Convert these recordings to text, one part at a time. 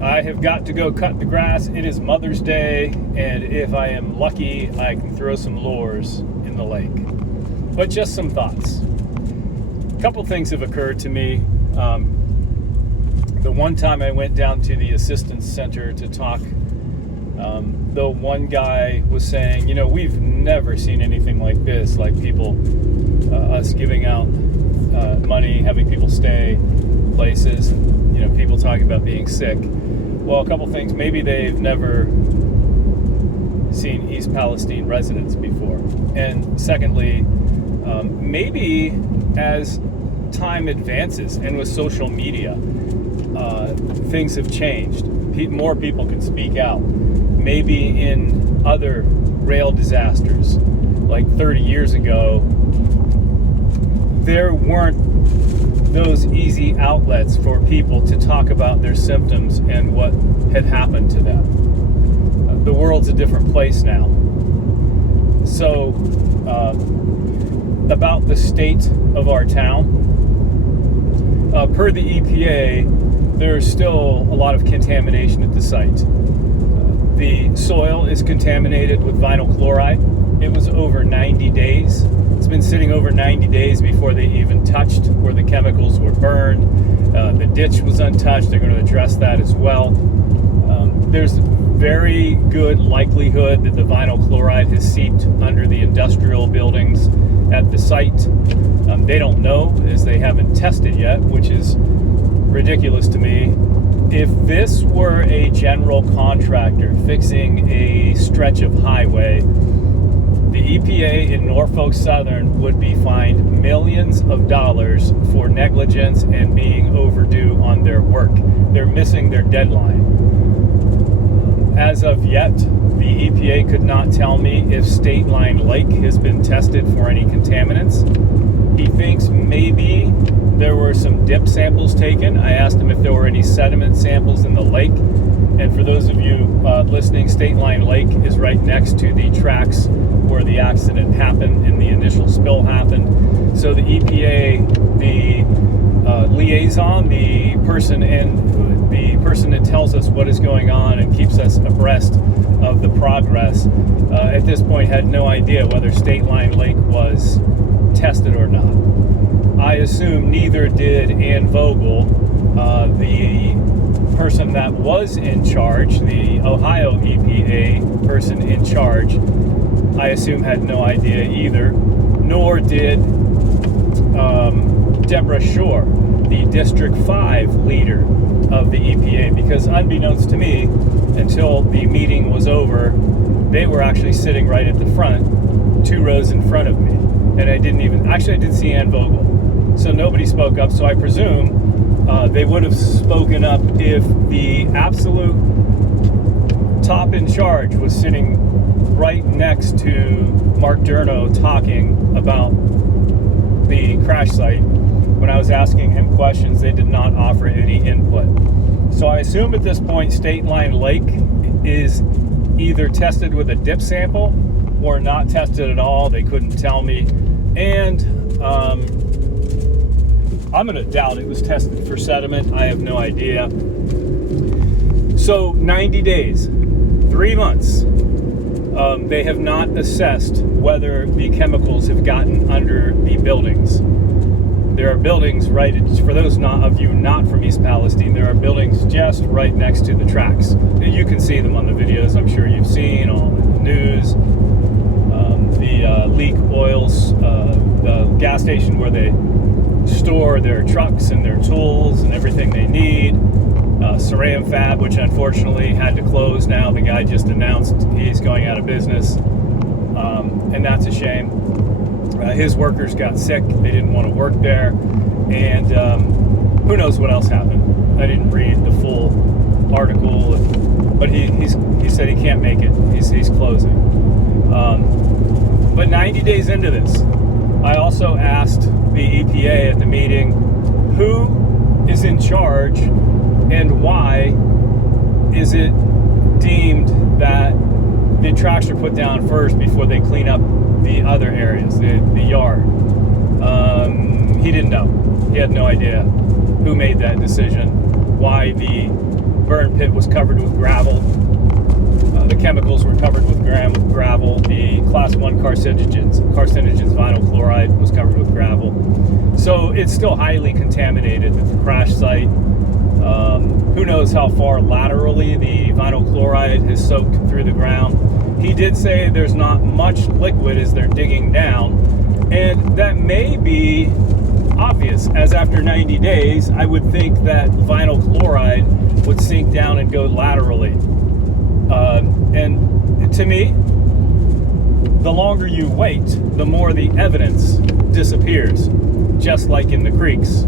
I have got to go cut the grass. It is Mother's Day, and if I am lucky, I can throw some lures in the lake. But just some thoughts. A couple things have occurred to me. The one time I went down to the assistance center to talk, the one guy was saying, we've never seen anything like this, like people, us giving out money, having people stay places, people talking about being sick. Well, a couple things. Maybe they've never seen East Palestine residents before. And secondly, maybe as time advances and with social media, things have changed. More people can speak out. Maybe in other rail disasters, like 30 years ago, there weren't those easy outlets for people to talk about their symptoms and what had happened to them. The world's a different place now. So, about the state of our town, per the EPA, there's still a lot of contamination at the site. The soil is contaminated with vinyl chloride. It was over 90 days. It's been sitting over 90 days before they even touched where the chemicals were burned. The ditch was untouched. They're going to address that as well. There's very good likelihood that the vinyl chloride has seeped under the industrial buildings at the site. They don't know, as they haven't tested yet, which is ridiculous to me. If this were a general contractor fixing a stretch of highway, the EPA in Norfolk Southern would be fined millions of dollars for negligence and being overdue on their work. They're missing their deadline. As of yet, the EPA could not tell me if State Line Lake has been tested for any contaminants. He thinks maybe there were some dip samples taken. I asked him if there were any sediment samples in the lake. And for those of you listening, State Line Lake is right next to the tracks where the accident happened and the initial spill happened. So the EPA, the liaison, the person that tells us what is going on and keeps us abreast of the progress, at this point had no idea whether State Line Lake was tested or not. I assume neither did Ann Vogel, the person that was in charge, the Ohio EPA person in charge. I assume had no idea either, nor did Deborah Shore, the District 5 leader of the EPA, because unbeknownst to me, until the meeting was over, they were actually sitting right at the front, 2 rows in front of me. And I did see Ann Vogel. So nobody spoke up, so I presume they would have spoken up if the absolute top in charge was sitting right next to Mark Durno talking about the crash site. When I was asking him questions, they did not offer any input. So I assume at this point State Line Lake is either tested with a dip sample or not tested at all. They couldn't tell me. And I'm going to doubt it was tested for sediment. I have no idea. So 90 days, 3 months. They have not assessed whether the chemicals have gotten under the buildings. There are buildings for those of you not from East Palestine, there are buildings just right next to the tracks. You can see them on the videos I'm sure you've seen, all in the news. The leak oils, the gas station where they store their trucks and their tools and everything they need. Ceram Fab, which unfortunately had to close now. The guy just announced he's going out of business, and that's a shame. His workers got sick. They didn't want to work there, and who knows what else happened. I didn't read the full article, but he said he can't make it. He's closing. But 90 days into this, I also asked the EPA at the meeting, who is in charge and why is it deemed that the tracks are put down first before they clean up the other areas, the yard? He didn't know. He had no idea who made that decision, why the burn pit was covered with gravel. The chemicals were covered with gravel. The class 1 carcinogens, vinyl chloride, was covered with gravel. So it's still highly contaminated at the crash site. Who knows how far laterally the vinyl chloride has soaked through the ground. He did say there's not much liquid as they're digging down, and that may be obvious, as after 90 days, I would think that vinyl chloride would sink down and go laterally. And to me, the longer you wait, the more the evidence disappears, just like in the creeks.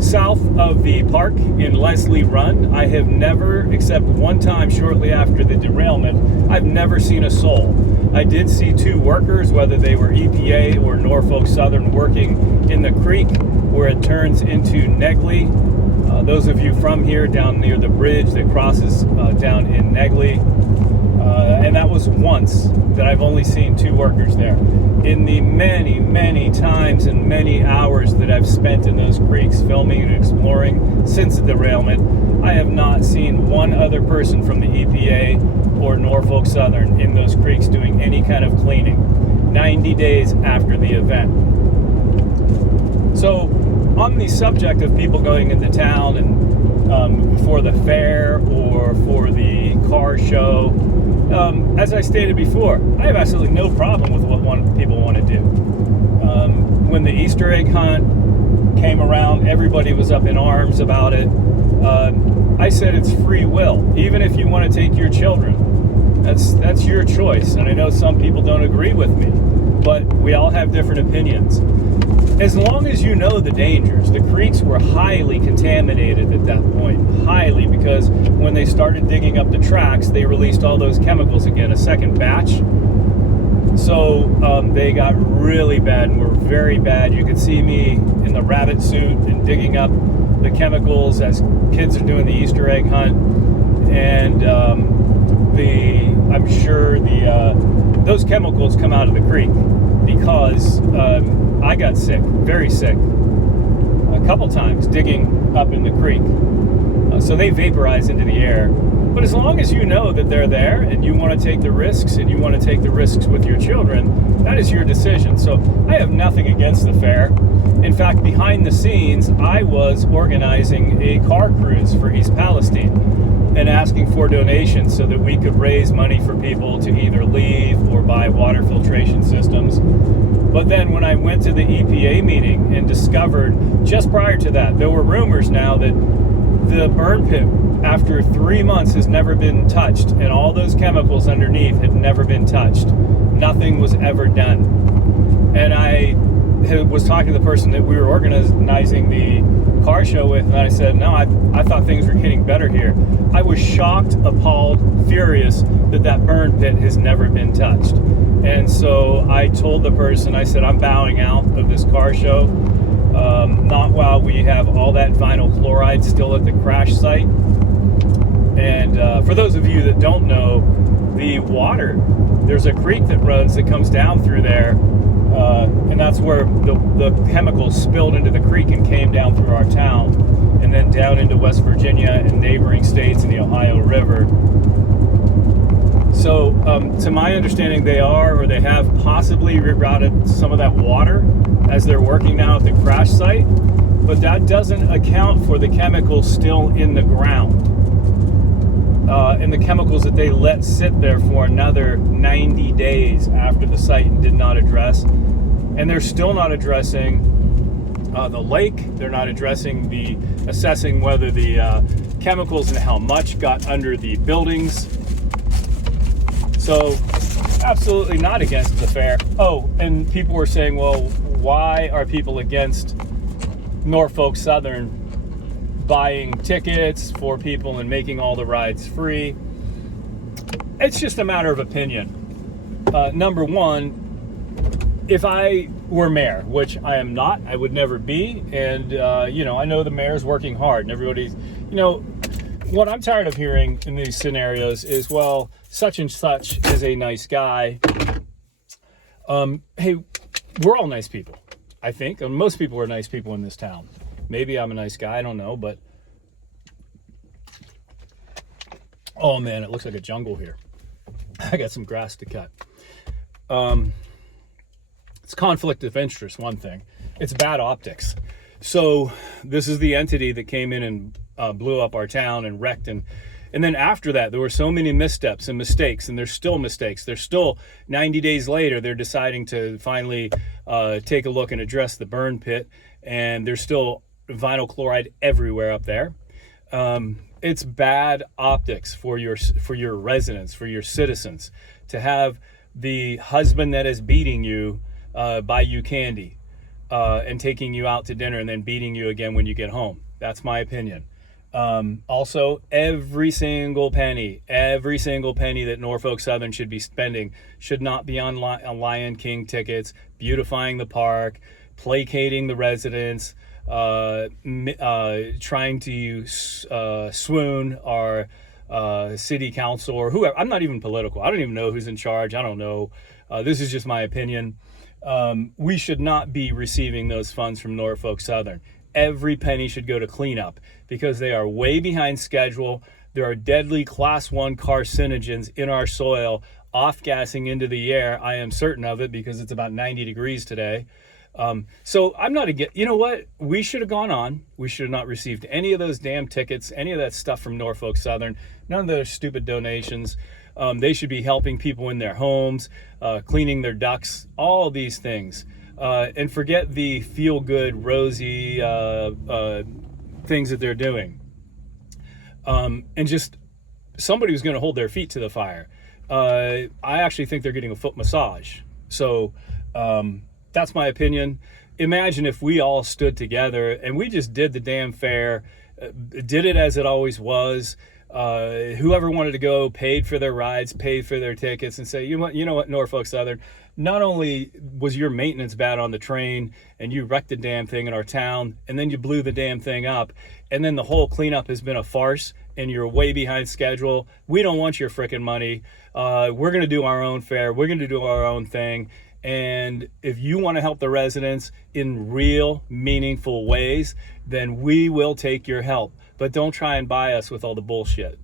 South of the park in Leslie Run, I have never, except one time shortly after the derailment, I've never seen a soul. I did see 2 workers, whether they were EPA or Norfolk Southern, working in the creek where it turns into Negley. Those of you from here, down near the bridge that crosses down in Negley, and that was once that I've only seen 2 workers there. In the many, many times and many hours that I've spent in those creeks filming and exploring since the derailment, I have not seen one other person from the EPA or Norfolk Southern in those creeks doing any kind of cleaning 90 days after the event. So on the subject of people going into town and for the fair or for the car show, as I stated before, I have absolutely no problem with what people want to do. When the Easter egg hunt came around, everybody was up in arms about it. I said it's free will. Even if you want to take your children, that's your choice. And I know some people don't agree with me, but we all have different opinions. As long as you know the dangers, the creeks were highly contaminated at that point, highly, because when they started digging up the tracks, they released all those chemicals again, a second batch. So they got really bad and were very bad. You could see me in the rabbit suit and digging up the chemicals as kids are doing the Easter egg hunt. And I'm sure those chemicals come out of the creek because I got sick, very sick, a couple times digging up in the creek. So they vaporize into the air. But as long as you know that they're there and you want to take the risks and you want to take the risks with your children, that is your decision. So I have nothing against the fair. In fact, behind the scenes, I was organizing a car cruise for East Palestine and asking for donations so that we could raise money for people to either leave or buy water filtration systems. But then when I went to the EPA meeting and discovered, just prior to that, there were rumors now that the burn pit, after 3 months, has never been touched, and all those chemicals underneath had never been touched. Nothing was ever done. And I was talking to the person that we were organizing the car show with, and I said, no, I thought things were getting better here. I was shocked, appalled, furious that burn pit has never been touched. And so I told the person, I said, I'm bowing out of this car show. Not while we have all that vinyl chloride still at the crash site. And for those of you that don't know, the water, there's a creek that runs that comes down through there, and that's where the chemicals spilled into the creek and came down through our town, and then down into West Virginia and neighboring states and the Ohio River. So to my understanding, they have possibly rerouted some of that water as they're working now at the crash site, but that doesn't account for the chemicals still in the ground. And the chemicals that they let sit there for another 90 days after the site and did not address. And they're still not addressing the lake. They're not addressing assessing whether the chemicals and how much got under the buildings. So absolutely not against the fair. Oh, and people were saying, well, why are people against Norfolk Southern buying tickets for people and making all the rides free? It's just a matter of opinion. Number one, if I were mayor, which I am not, I would never be, and I know the mayor's working hard and everybody's, what I'm tired of hearing in these scenarios is, well, such and such is a nice guy. Hey, we're all nice people, I think. And most people are nice people in this town. Maybe I'm a nice guy, I don't know, but Oh man, it looks like a jungle here. I got some grass to cut. It's conflict of interest, one thing. It's bad optics. So this is the entity that came in and blew up our town and wrecked. And then after that, there were so many missteps and mistakes, and there's still mistakes. There's still 90 days later, they're deciding to finally take a look and address the burn pit. And there's still vinyl chloride everywhere up there. It's bad optics for your residents, for your citizens, to have the husband that is beating you buy you candy and taking you out to dinner and then beating you again when you get home. That's my opinion. Also, every single penny that Norfolk Southern should be spending should not be on Lion King tickets, beautifying the park, placating the residents, trying to swoon our city council or whoever. I'm not even political. I don't even know who's in charge. I don't know. This is just my opinion. We should not be receiving those funds from Norfolk Southern. Every penny should go to cleanup because they are way behind schedule. There are deadly class 1 carcinogens in our soil, off-gassing into the air. I am certain of it because it's about 90 degrees today. So I'm not against, you know what? We should have gone on. We should have not received any of those damn tickets, any of that stuff from Norfolk Southern, none of those stupid donations. They should be helping people in their homes, cleaning their ducts, all these things. And forget the feel-good, rosy things that they're doing. And just somebody who's going to hold their feet to the fire. I actually think they're getting a foot massage. So that's my opinion. Imagine if we all stood together and we just did the damn fair, did it as it always was. Whoever wanted to go paid for their rides, paid for their tickets, and say, you know what, Norfolk Southern, not only was your maintenance bad on the train and you wrecked the damn thing in our town and then you blew the damn thing up and then the whole cleanup has been a farce and you're way behind schedule. We don't want your frickin' money. We're going to do our own fair. We're going to do our own thing. And if you want to help the residents in real, meaningful ways, then we will take your help. But don't try and buy us with all the bullshit.